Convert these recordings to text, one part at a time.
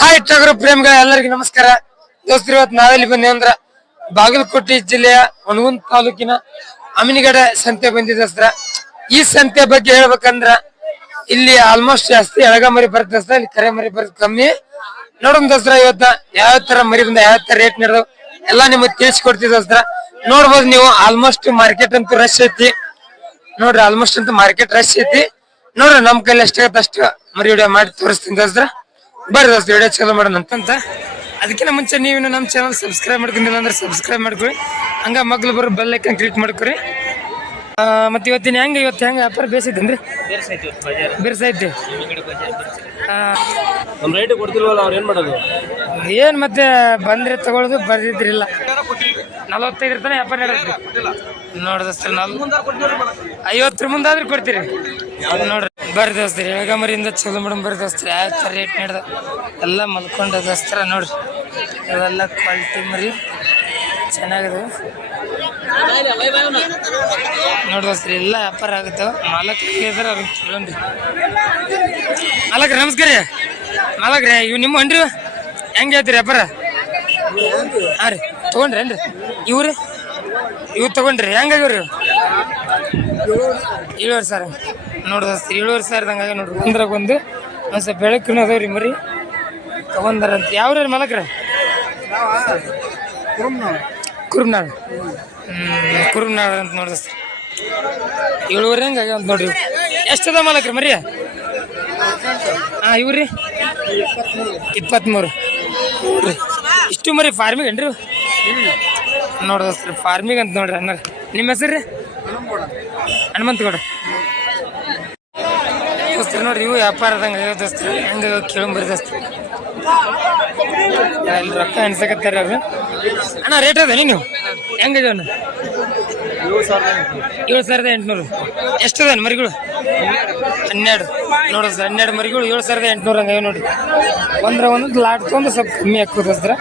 Hi ಟಗರು ಪ್ರೇಮಿಗಳ, ಎಲ್ಲರಿಗೂ ನಮಸ್ಕಾರ. ದೋಸ್ತರು, ಇವತ್ತು ನಾವೆಲ್ಲಿ ಬಂದಿ ಅಂದ್ರ ಬಾಗಲಕೋಟೆ ಜಿಲ್ಲೆಯ ಒಣಗುಂದ್ ತಾಲೂಕಿನ ಅಮಿನಿಗಡ ಸಂತೆ ಬಂದಿದ್ದ ದೋಸ್ತರ. ಈ ಸಂತೆ ಬಗ್ಗೆ ಹೇಳ್ಬೇಕಂದ್ರ ಇಲ್ಲಿ ಆಲ್ಮೋಸ್ಟ್ ಜಾಸ್ತಿ ಎಳಗ ಮರಿ ಬರುತ್ತೆ ದೋಸ್ತರ, ಇಲ್ಲಿ ಕರೆ ಮರಿ ಬರುತ್ತೆ ಕಮ್ಮಿ. ನೋಡೋಣ ದೋಸ್ತರ, ಇವತ್ತ ಯಾವ ತರ ಮರಿ ಬಂದ, ಯಾವ ತರ ರೇಟ್ ನಡೆದವು ಎಲ್ಲಾ ನಿಮಗೆ ತಿಳಿಸ್ಕೊಡ್ತೀವಿ ದೋಸ್ತರ. ನೋಡ್ಬೋದು ನೀವು ಆಲ್ಮೋಸ್ಟ್ ಮಾರ್ಕೆಟ್ ಅಂತೂ ರಶ್ ಐತಿ. ನೋಡ್ರಿ ಆಲ್ಮೋಸ್ಟ್ ಅಂತ ಮಾರ್ಕೆಟ್ ರಶ್ ಐತಿ. ನೋಡ್ರಿ, ನಮ್ ಕೈಲಿ ಎಷ್ಟಾಗತ್ತೆ ಅಷ್ಟು ಮರಿ ಮಾಡಿ ತೋರಿಸ್ತೀನಿ ದೋಸ್ತ್ರ. ಬರ್ರಿ ದೋಸ್ತ ವಿಡಿಯೋ ಚಲೋ ಮಾಡೋಣ ಅಂತಂತ. ಅದಕ್ಕಿಂತ ಮುಂಚೆ ನೀವು ನಮ್ಮ ಚಾನಲ್ ಸಬ್ಸ್ಕ್ರೈಬ್ ಮಾಡ್ಕೊಂಡಿಲ್ಲ ಅಂದ್ರೆ ಸಬ್ಸ್ಕ್ರೈಬ್ ಮಾಡ್ಕೊಳ್ಳಿ ಹಂಗ ಮಗ್ಳು ಬರೋ ಬೆಲ್ ಐಕನ್ ಕ್ಲಿಕ್ ಮಾಡ್ಕೊರಿ ಮತ್ತು ಇವತ್ತಿನ ಹೆಂಗೆ ಇವತ್ತು ಹೆಂಗೆ ವ್ಯಾಪಾರ ಬೇಸಿದ್ದೇನ್ರಿ ಬಿರ್ಸೈತಿ ಏನ್ ಮತ್ತೆ ಬಂದ್ರೆ ತಗೊಳ್ಳೋದು ಬರ್ದಿದ್ರಿಲ್ಲ. ನಲವತ್ತೈದು ತನಕ ವ್ಯಾಪಾರ ನಡೆದ್ರಿ ನಲ್ ಐವತ್ತರ ಮುಂದಾದ್ರೆ ಕೊಡ್ತೀರಿ. ನೋಡ್ರಿ ಬರ್ರಿ ದೋಸ್ತ್ರಿ ಎಳಗ ಮರಿಯಿಂದ ಚಲೋ ಮೇಡಮ್ ಬರ್ರಿ ದೋಸ್ತ್ರಿ. ಯಾವ ಥರ ರೇಟ್ ನಡೆದ? ಎಲ್ಲ ಮಲ್ಕೊಂಡ ದೋಸ್ತರ ನೋಡ್ರಿ. ಇವೆಲ್ಲ ಕ್ವಾಲಿಟಿ ಮರಿ. ಚೆನ್ನಾಗಿದೆ. ನೋಡಿ ದೋಸ್ತ್ರಿ ಎಲ್ಲ ವ್ಯಾಪಾರ ಆಗುತ್ತೆ. ಮಾಲಕ್ ಇದಾರೆ ಅವ್ರಿಗೆ ಕೇಳೋಣ್ರಿ. ಮಾಲಕ್ರಿ ನಮಸ್ಕಾರ. ರೀ ಇವ್ ಇವು ನಿಮ್ಮ ಅನ್ರಿ ಹೆಂಗೆ ಹೇಳ್ತೀರಿ ವ್ಯಾಪಾರ? ಹಾಂ ರೀ. ತೊಗೊಂಡ್ರೇನ್ರಿ ಇವ್ರಿ? ಇವು ತಗೊಂಡ್ರಿ. ಹೆಂಗಾಗ್ಯವ್ರಿ? ಏಳುವರೆ ಸಾವಿರ. ನೋಡ್ರಿ ಸರ್ ಏಳುವರೆ ಸಾವಿರದಂಗೆ ನೋಡ್ರಿ. ಒಂದ್ರಾಗ ಒಂದು ಒಂದು ಸ್ವಲ್ಪ ಬೆಳಕಿನ ಅದಾವ್ರಿ ಮರಿ. ತಗೊಂಡಾರಂತ. ಯಾವ್ರಿ ಮಾಲಕ್ರ? ಕುರುಮ್ನಾಳ್. ಹ್ಞೂ ಕುರುಮ್ನಾಳ್ ಅಂತ ನೋಡ್ರಿ ಸರ್ ಏಳುವರೆ ಹೆಂಗೆ ಆಗ್ಯಾವ ಅಂತ ನೋಡ್ರಿ. ಎಷ್ಟದ ಮಲಕ್ರಿ ಮರಿ? ಹಾಂ, ಇವ್ರಿ? ಇಪ್ಪತ್ತ್ಮೂರು ಇಷ್ಟು ಮರಿ ಫಾರ್ಮಿಗೆ ಏನ್ರಿ ನೋಡಿ ದೋಸ್ತ್ರಿ ಫಾರ್ಮಿಗೆ ಅಂತ ನೋಡ್ರಿ ಅಣ್ಣ ನಿಮ್ಮ ಹೆಸರು ರೀ? ಹನುಮಂತಗೌಡ ದೋಸ್ತ್ರಿ, ನೋಡ್ರಿ, ಇವು ವ್ಯಾಪಾರದಂಗೆ ದೋಸ್ತ್ರಿ. ಹೆಂಗೆ ಕೇಳಂಬರಿ ದೋಸ್ತ್ರಿ. ಅಲ್ಲಿ ರೊಕ್ಕ ಎಣ್ಸಕತ್ತಾರ ಅವ್ರು. ಅಣ್ಣ ರೇಟ್ ಅದ ನೀವು? ಹೆಂಗೆ ಅಣ್ಣ? ಏಳು ಸಾವಿರದ ಎಂಟುನೂರು. ಎಷ್ಟು ಅದ ಮರಿಗಳು? ಹನ್ನೆರಡು. ನೋಡೋದು ಸರ್ ಹನ್ನೆರಡು ಮರಿಗಳು ಏಳು ಸಾವಿರದ ಎಂಟುನೂರು ಹಂಗೆ ನೋಡಿ ಒಂದ್ರ ಒಂದು ಲಾಟ್ ತೊಗೊಂಡು ಸ್ವಲ್ಪ ಕಮ್ಮಿ ಹಾಕೋದು ಸರ್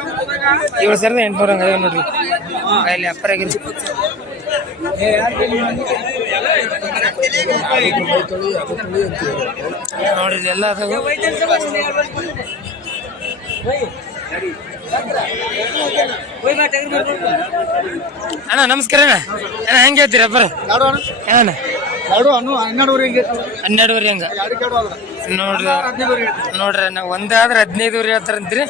ಏಳು ಸಾವಿರದ ಎಂಟುನೂರ ಹಂಗೆ ನೋಡ್ರಿ. ಅಲ್ಲಿ ವ್ಯಾಪಾರ ಆಗಿರಿ ನೋಡ್ರಿ ಎಲ್ಲ ಅಣ್ಣ ನಮಸ್ಕಾರ ಅಣ್ಣ. ಅಣ್ಣ ಹೆಂಗೆ ಹೇಳ್ತೀರಿ ಅಪ್ಪರ? ಅಣ್ಣ ಎರಡು ಅನ್ನು ಹನ್ನೆರಡುವರೆ ಹಿಂಗೆ? ಹನ್ನೆರಡುವರೆ ಹಂಗ. ನೋಡ್ರಿ. ನೋಡ್ರಿ ಒಂದೇ ಒಂದಾದ್ರೆ ಹದಿನೈದುವರೆ ಹೇಳ್ತಾರಂತ್ರಿ.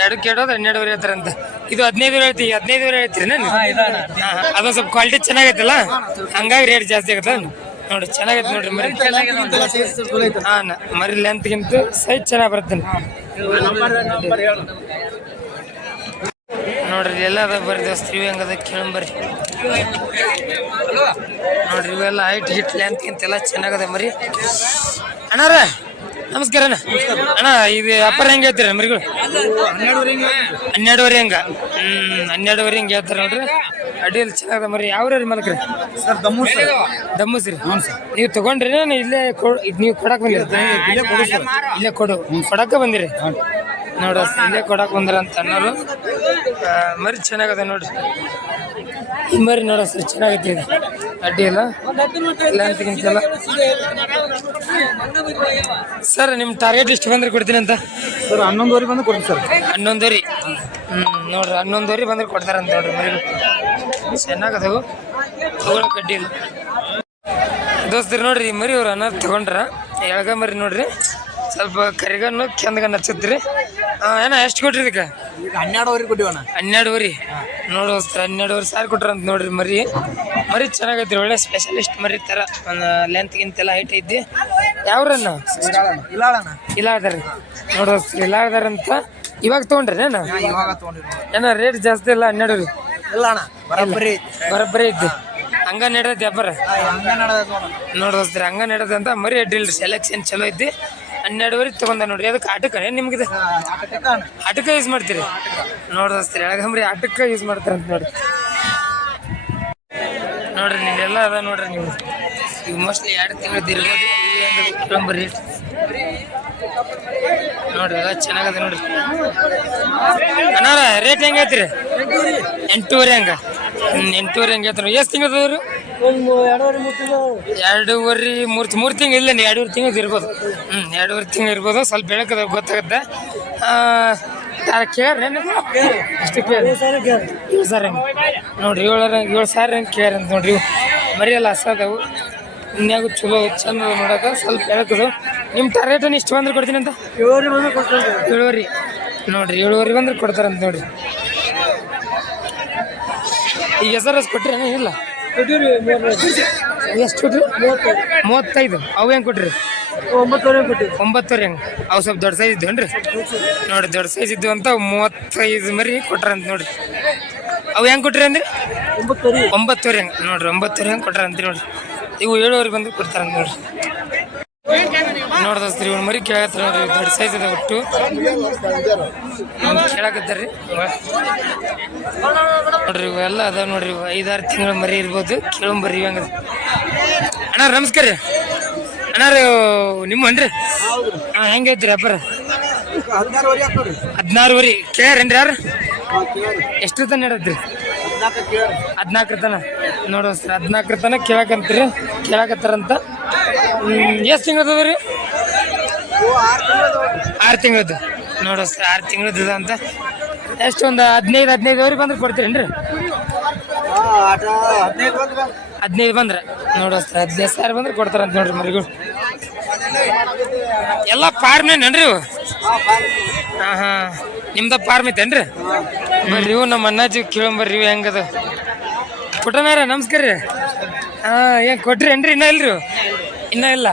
ಎರಡು ಕೇಳೋದು ಹನ್ನೆರಡುವರೆ ಹೇಳ್ತಾರಂತ. ಇದು ಹದಿನೈದುವರೆ ಹೇಳ್ತೀವಿ ಹದಿನೈದುವರೆ ಹೇಳ್ತೀರಿ ನಾನು ಅದು ಸ್ವಲ್ಪ ಕ್ವಾಲಿಟಿ ಚೆನ್ನಾಗೈತಲ್ಲ? ಹಂಗಾಗಿ ರೇಟ್ ಜಾಸ್ತಿ ಆಗತ್ತ ನೋಡ್ರಿ ಚೆನ್ನಾಗೈತೆ ನೋಡ್ರಿ ಮರಿ. ಹಾ ಮರಿ ಲೆಂತ್ಗಿಂತ ಸೈಜ್ ಚೆನ್ನಾಗಿ ಬರುತ್ತೆ. ನೋಡ್ರಿ ಎಲ್ಲ ಅದ ಬರ್ರಿ ದೋಸ್ತ್ರಿ ಇವು ಹೆಂಗದ ಕೇಳಂಬರ್ರಿ ನೋಡ್ರಿ ಇವೆಲ್ಲ ಹೈಟ್ ಹಿಟ್ ಲೆಂತ್ ಎಲ್ಲ ಚೆನ್ನಾಗದ ಮರಿ. ಅಣ್ಣಾರ ನಮಸ್ಕಾರ ಅಣ್ಣ. ಅಣ್ಣ ಇದು ಅಪ್ಪರ ಹೆಂಗೆ ಹೇಳ್ತೀರ ಮರಿಗಳು? ಹನ್ನೆರಡುವರೆ ಹಂಗ? ಹ್ಮ್ ಹನ್ನೆರಡುವರೆ ಹಿಂಗೆ ಹೇಳ್ತಾರ ನೋಡ್ರಿ. ಅಡಿಯಲ್ಲಿ ಚೆನ್ನಾಗದ ಮರಿ. ಯಾವ್ರಿ ಮಲಕ್ರಿ? ಸರ್ ದಮ್ಮು ಸರ್. ದಮ್ಮಸ್ರಿ ನೀವು ತಗೊಂಡ್ರಿ ನಾನು ಇಲ್ಲೇ ಇದು ಇದ್ ನೀವು ಕೊಡಕ್ ಬಂದಿರಿ? ಇಲ್ಲೇ ಕೊಡು ಸರ್. ಇಲ್ಲೇ ಕೊಡು. ಕೊಡಕ ಬಂದಿರಿ? ನೋಡ ಇಲ್ಲೇ ಕೊಡಕ್ ಬಂದ್ರಂತ ಅಂತ ಅನ್ನೋರು ಮರಿ ಚೆನ್ನಾಗದ ನೋಡ್ರಿ. ಈ ಮರಿ ನೋಡ ಸರ್ ಚೆನ್ನಾಗೈತಿ ಇದು. ಅಡ್ಡಿ ಇಲ್ಲ. ಇಲ್ಲ ಅಂತಕ್ಕಿಂತೆಲ್ಲ ಸರ್ ನಿಮ್ಮ ಟಾರ್ಗೆಟ್ ಇಷ್ಟು ಬಂದ್ರೆ ಕೊಡ್ತೀನಿ ಅಂತ. ಸರ್ ಹನ್ನೊಂದುವರೆ ಬಂದು ಕೊಡ್ತೀನಿ ಸರ್. ಹನ್ನೊಂದುವರೆ. ಹ್ಞೂ ನೋಡ್ರಿ ಹನ್ನೊಂದುವರೆ ಬಂದ್ರೆ ಕೊಡ್ತಾರಂತ ನೋಡ್ರಿ ಮರಿ ಚೆನ್ನಾಗದವು ತಗೊಳಕ್ ಅಡ್ಡಿ ಇಲ್ಲ. ದೋಸ್ತರು ನೋಡ್ರಿ ಈ ಮರಿ ಅವ್ರು ಅನ್ನ ತಗೊಂಡ್ರ. ಎಳಗ ಮರಿ ನೋಡ್ರಿ. ಸ್ವಲ್ಪ ಕರಿಗನ್ನು ಕೆಂದಗನ್ನು ಹಚ್ಚತ್ರಿ ಏನ ಎಷ್ಟು ಕೊಟ್ರಿ ಇದಕ್ಕೆ? ಹನ್ನೆರಡುವರೆ ಕೊಟ್ಟಿವಣ್ಣ. ಹನ್ನೆರಡುವರೆ? ನೋಡು ಹನ್ನೆರಡುವರೆ ಸಾವಿರ ಕೊಟ್ರಂತ ನೋಡ್ರಿ ಮರಿ. ಮರಿ ಚೆನ್ನಾಗೈತ್ರಿ ಒಳ್ಳೆ ಸ್ಪೆಷಲಿಸ್ಟ್ ಮರಿ ತರ. ಒಂದು ಲೆಂತ್ ಗಿಂತೆಲ್ಲ ಹೈಟ್ ಐತಿ. ಯಾವ್ರನ್ನ? ನೋಡು ದೋಸ್ತ್ರು ಇಲ್ಲ ಅದಾರಂತ ಇವಾಗ ತೊಗೊಂಡ್ರಿ ಏನ ಇವಾಗ ತೊಗೊಂಡಿರಿ ಏನ ರೇಟ್ ಜಾಸ್ತಿ ಇಲ್ಲ ಹನ್ನೆರಡು ಇಲ್ಲ ಅಣ್ಣ ಬರೋಬ್ಬರಿ ಬರೋಬ್ಬರಿ ಐತಿ. ಹಂಗ ನಡೆದ ವ್ಯಾಪಾರ ನೋಡ್. ದೋಸ್ತ್ರಿ ಹಂಗ ನಡೆದಂತ ಮರಿ ಅಡ್ಡಿಲ್ರಿ ಸೆಲೆಕ್ಷನ್ ಚಲೋ ಐತಿ. ಹನ್ನೆರಡುವರೆ ತಗೊಂಡ ನೋಡ್ರಿ ಅದಕ್ಕೆ ಆಟಕ್ಕೆ ನಿಮ್ಗೆ ಆಟಕ್ಕೆ ಯೂಸ್ ಮಾಡ್ತೀರಿ? ನೋಡ್ದಸ್ತೀರಿ ದೋಸ್ತ್ರಿ ಆಟಕ ಆಟಕ್ಕೆ ಯೂಸ್ ಮಾಡ್ತಾರಂತ ನೋಡ್ರಿ. ನೋಡ್ರಿ ನೀವೆಲ್ಲ ಅದ ನೋಡ್ರಿ ನೀವು ಈಗ ಮೋಸ್ಟ್ಲಿ ಎರಡು ತಿಂಗಳು ತಿರ್ಬೋದು ನೋಡ್ರಿ ಎಲ್ಲ ಚೆನ್ನಾಗದ ನೋಡ್ರಿ. ಅಣ್ಣಾರ ರೇಟ್ ಹೆಂಗೈತ್ರಿ? ಎಂಟೂವರೆ ಹಂಗ. ಎಂಟೂವರೆ ಹೆಂಗೈತ್ರಿ. ಎಷ್ಟು ತಿಂಗಳದವ್ರು ಎರಡೂವರೆ ಮೂರು ಮೂರು ತಿಂಗಳು ಇಲ್ಲ ಎರಡೂವರೆ ತಿಂಗಳು ಇರ್ಬೋದು. ಹ್ಞೂ ಎರಡೂವರೆ ತಿಂಗಳು ಇರ್ಬೋದು. ಸ್ವಲ್ಪ ಬೆಳಕದ ಗೊತ್ತಾಗುತ್ತೆ. ಕೇಳ್ರಿ ಅಷ್ಟು ಕೇಳಿ ಏಳು ಸಾವಿರ ನೋಡ್ರಿ ಏಳರ ಏಳು ಸಾವಿರ ಹಂಗೆ ಕೇಳ್ರಿ ಅಂತ ನೋಡ್ರಿ. ಮರಿಯಲ್ಲ ಹಸದವು. ಇನ್ಯಾಗು ಚಲೋ ಚಂದ ನೋಡಕ ಸ್ವಲ್ಪ ಬೆಳಕದು. ನಿಮ್ಮ ಟಾರ್ಗೆಟನ್ನು ಇಷ್ಟು ಬಂದ್ರೆ ಕೊಡ್ತೀನಿ ಅಂತ? ಏಳುವರೆ ನೋಡ್ರಿ ಏಳುವರೆ ಬಂದ್ರೆ ಕೊಡ್ತಾರಂತ ನೋಡ್ರಿ. ಈಗ ಹೆಸರು ಕೊಟ್ಟರೆ ಇಲ್ಲ. ಎಷ್ಟು ಕೊಟ್ರಿ ಮೂವತ್ತೈದು. ಅವು ಹೆಂಗೆ ಕೊಟ್ರಿ ಒಂಬತ್ತುವರೆ ಕೊಟ್ಟಿವಿ ಒಂಬತ್ತುವರೆ ಹೆಂಗೆ? ಅವು ಸ್ವಲ್ಪ ದೊಡ್ಡ ಸೈಜ್ ಇದ್ದೇನ್ರಿ ನೋಡ್ರಿ ದೊಡ್ಡ ಸೈಜ್ ಇದ್ದು ಅಂತ ಮೂವತ್ತೈದು ಮರಿ ಕೊಟ್ರಂತ ನೋಡ್ರಿ. ಅವು ಹೆಂಗೆ ಕೊಟ್ರಿ ಅಂದ್ರೆ? ಒಂಬತ್ತುವರೆ. ಒಂಬತ್ತುವರೆ ಹೆಂಗೆ? ನೋಡ್ರಿ ಒಂಬತ್ತುವರೆ ಹೆಂಗೆ ಕೊಟ್ರಂತ ನೋಡ್ರಿ. ಇವು ಏಳುವರೆ ಬಂದು ಕೊಡ್ತಾರಂತ ನೋಡ್ರಿ. ನೋಡ್ದಸ್ತ್ರಿ ಒಂದು ಮರಿ ಕೇಳತ್ತರ ನೋಡ್ರಿ, ದೊಡ್ಡ ಸೈಜ್ ಇದೆ ಒಟ್ಟು. ಕೇಳಕತ್ತಾರ್ರಿ ನೋಡ್ರಿ ಇವೆಲ್ಲ ಅದಾವ ನೋಡ್ರಿ ಐದಾರು ತಿಂಗಳ ಮರಿ ಇರ್ಬೋದು ಕೇಳಂಬರ್ರಿ ಹಂಗ ಅಣ್ಣ, ನಮಸ್ಕಾರ ರೀ. ಅಣ್ಣ ರೀ ನಿಮ್ಮನ್ರಿ ಹಾಂ ಹೆಂಗೈತ್ರಿ ಅಪ್ಪರ? ಹದಿನಾರುವರೆ ಕೇಳ್ಯಾರೇನ್ರಿ ಯಾರು? ಎಷ್ಟು ತನ ಕೇಳಿ ಹದಿನಾಲ್ಕರ ತನ. ನೋಡೋ ಸರ್ ಹದಿನಾಲ್ಕರ ತನ ಕೇಳಕಂತೀರಿ ಕೇಳಕತ್ತಾರಂತ. ಎಷ್ಟು ತಿಂಗಳದ ರೀ ಆರು ತಿಂಗಳು ಆರು ತಿಂಗಳದ್ದು ನೋಡೋ ಸರ್ ಆರು ತಿಂಗಳದ್ದು ಅಂತ. ಎಷ್ಟು ಒಂದು ಹದಿನೈದು ಹದಿನೈದುವರೆಗೆ ಬಂದ್ರೆ ಕೊಡ್ತೀರೇನ್ರಿ? ಹದಿನೈದು ಬಂದ್ರೆ. ನೋಡೋ ಸರ್ ಹದಿನೈದು ಸಾವಿರ ಬಂದ್ರೆ ಕೊಡ್ತಾರಂತ ನೋಡ್ರಿ ಮರಿಗಳು. ಎಲ್ಲ ಫಾರ್ಮ್ನೇನ್ರಿ ಇವು? ಹಾಂ ಹಾಂ. ನಿಮ್ದ ಫಾರ್ಮ್ ಐತೇನ್ರಿ? ಬರ್ರಿ ಇವು ನಮ್ಮ ಅಣ್ಣಾಜಿ ಕೇಳಂಬರ್ರಿ ಇವು ಹೆಂಗದ? ಪುಟನಾರ ನಮಸ್ಕಾರ ರೀ. ಹಾಂ ಏನು ಕೊಟ್ರಿ ಏನ್ರಿ? ಇನ್ನೂ ಇಲ್ರಿ ಇನ್ನ ಇಲ್ಲ.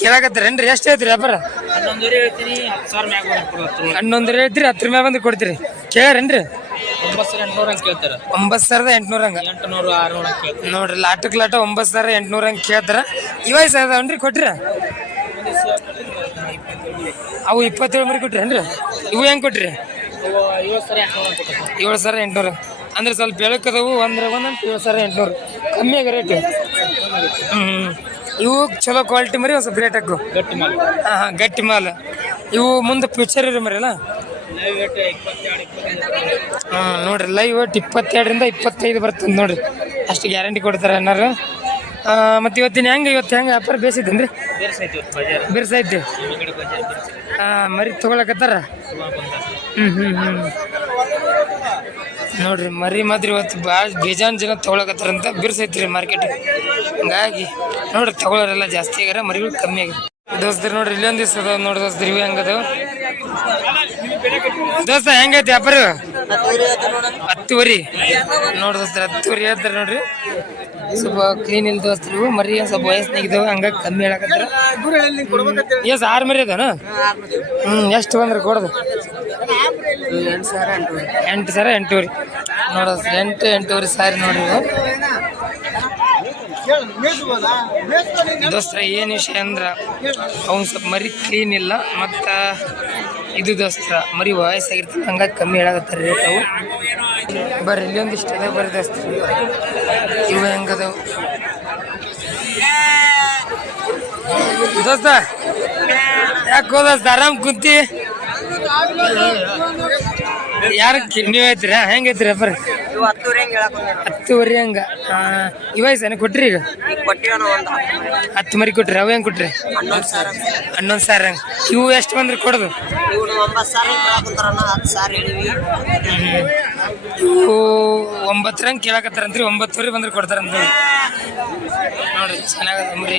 ಕೇಳಾಕತ್ತೀರೇನ್ರಿ? ಎಷ್ಟು ಹೇಳ್ತೀರಿ ವ್ಯಾಪಾರ? ಹನ್ನೊಂದುವರೆ ಹೇಳ್ತೀನಿ ಹತ್ತು ಸಾವಿರ ಮ್ಯಾಗ ಬಂದು ಹನ್ನೊಂದು ಹೇಳ್ತೀರಿ ಹತ್ತರ ಮ್ಯಾಗ ಬಂದು ಕೊಡ್ತೀರಿ. ಕೇಳ್ರೇನ್ರಿ? ಒಂಬತ್ತು ಸಾವಿರದ ಎಂಟ್ನೂರ ಹಂಗೆ. ನೋಡ್ರಿ ಲಾಟಕ್ ಲಾಟ ಒಂಬತ್ತು ಸಾವಿರ ಎಂಟ್ನೂರ ಹಂಗೆ ಕೇಳ್ತಾರ. ಇವಾಗ ಅದಾವನ್ರಿ ಕೊಟ್ರಿ? ಅವು ಇಪ್ಪತ್ತೇಳು ಮರಿ ಕೊಟ್ರಿ ಇವು ಹೆಂಗೆ ಕೊಟ್ರಿ? ಏಳು ಸಾವಿರ ಎಂಟುನೂರು. ಅಂದ್ರೆ ಸ್ವಲ್ಪ ಬೆಳಕದವು ಅಂದ್ರೆ ಒಂದಂತ ಏಳು ಸಾವಿರ ಎಂಟುನೂರು. ಕಮ್ಮಿ ಆಗ ರೇಟ್ ಹ್ಞೂ ಇವು ಚಲೋ ಕ್ವಾಲಿಟಿ ಮರಿ ಒಂದು ಸ್ವಲ್ಪ ರೇಟ್ ಹಾಕು. ಗಟ್ಟಿ ಮಾಲ್ ಹಾಂ ಹಾಂ ಗಟ್ಟಿ ಮಾಲ್. ಇವು ಮುಂದೆ ಫ್ಯೂಚರ್ ಇರೋ ಮರಿ ಅಲ್ಲ ಲೈವ್ ರೇಟ್ ಇಪ್ಪತ್ತೆರಡು ಇಪ್ಪತ್ತೈದು ಹಾಂ ನೋಡ್ರಿ ಲೈವ್ ಒಟ್ಟು ಇಪ್ಪತ್ತೆರಡರಿಂದ ಇಪ್ಪತ್ತೈದು ಬರ್ತದೆ ನೋಡ್ರಿ. ಅಷ್ಟು ಗ್ಯಾರಂಟಿ ಕೊಡ್ತಾರೆ ಏನಾರು ಮತ್ತು ಇವತ್ತಿನ ಹೆಂಗೆ ಇವತ್ತು ಹೆಂಗೆ ವ್ಯಾಪಾರ ಬೇಸಿದ್ದೇನ್ರಿ ಬೇರ್ಸೈತಿ ಹಾಂ ಮರಿ ತೊಗೊಳಕತ್ತಾರ? ಹ್ಞೂ ನೋಡ್ರಿ, ಮರಿ ಮಾತ್ರ ಇವತ್ತು ಭಾಳ ಬೇಜಾನ್ ಜನ ತೊಗೊಳಕತ್ತಾರಂತ ಬಿರ್ಸೈತ್ರಿ ಮಾರ್ಕೆಟ್ ಹಂಗಾಗಿ ನೋಡ್ರಿ ತಗೊಳ್ಳೋರೆಲ್ಲ ಜಾಸ್ತಿ ಆಗ್ಯಾರ, ಮರಿಗಳು ಕಮ್ಮಿ ಆಗ್ಯಾರ. ದೋಸ್ತರು ನೋಡ್ರಿ, ಇಲ್ಲೊಂದು ದಿವಸ ಅದಾವ ನೋಡಿ ದೋಸ್ತರು, ಇವು ಹೆಂಗದಾವ ದೋಸ್ತ, ಹೆಂಗೈತಿ ವ್ಯಾಪಾರ ಹತ್ತುವರಿ. ನೋಡಿ ದೋಸ್ತರ, ಹತ್ತುವರಿ ಹೇಳ್ತಾರೆ ನೋಡ್ರಿ. ಸ್ವಲ್ಪ ಕ್ಲೀನ್ ಇಲ್ಲ ದೋಸ್ತರು, ಮರಿ ಸ್ವಲ್ಪ ಸ್ವಲ್ಪ ವಯಸ್ಸಿನಾಗಿದ್ದಾವೆ ಹಂಗ ಕಮ್ಮಿ ಹೇಳಕತ್ತಾರ. ಎಸ್ ಆರು ಮರಿ ಅದಾನ ಹ್ಞೂ ಎಷ್ಟು ಬಂದ್ರೆ ಕೊಡೋದು? ಎಂಟು ಸಾವಿರ ಎಂಟೂರಿ. ಎಂಟು ಸಾವಿರ ಎಂಟೂರಿ ನೋಡ, ಎಂಟು ಎಂಟೂರಿ ಸಾರಿ ನೋಡಿ ದೋಸ್ತ್ರ, ಏನು ವಿಷಯ ಅಂದ್ರೆ, ಅವ್ನು ಸ್ವಲ್ಪ ಮರಿ ಕ್ಲೀನ್ ಇಲ್ಲ, ಮತ್ತು ಇದು ದೋಸ್ತ್ರ, ಮರಿ ವಯಸ್ಸಾಗಿರ್ತದೆ ಹಂಗಾಗಿ ಕಮ್ಮಿ ಹೇಳಾಗತ್ತಾರ ರೇಟ್ ಅವು. ಬರ್ರಿ, ಇಲ್ಲೊಂದಿಷ್ಟು ಅದೇ ಬರ್ರಿ ದೋಸ್ತರ. ಇವು ಹೆಂಗದವು? ದೋಸ್ತ, ಯಾಕೆ ಹೋದ ಆರಾಮ್ ಕುಂತಿ? ಯಾರು ನೀವ್ ಐತ್ರಿ ಹೆಂಗೈತ್ರಿ ಐತ್ರಿ ಅಪ್ಪ ಹತ್ತೂವರೆ ಹೆಂಗೆ ಹಂಗ? ಇವಾಯ್ಸನ ಕೊಟ್ರಿ ಈಗ? ಹತ್ತು ಮರಿ. ಕೊಟ್ರಿ ಅವು ಹೆಂಗ್ ಕೊಟ್ರಿ? ಹನ್ನೊಂದು ಸಾವಿರ ಹಂಗ ಹಂಗೆ? ಇವು ಎಷ್ಟು ಬಂದ್ರಿ ಕೊಡೋದು? ಇವು ಒಂಬತ್ತು ಸಾವಿರ ಕೇಳಕ್ಕಂತಾರಣ್ಣ ಹತ್ತು ಸಾವಿರ ಹೇಳಿವಿ. ಇವು ಒಂಬತ್ತರಂಗೆ ಕೇಳಕತ್ತಾರಂತ್ರಿ ಒಂಬತ್ತುವರೆ ಬಂದ್ರೆ ಕೊಡ್ತಾರಂತ ನೋಡ್ರಿ ಚೆನ್ನಾಗದ ಮರಿ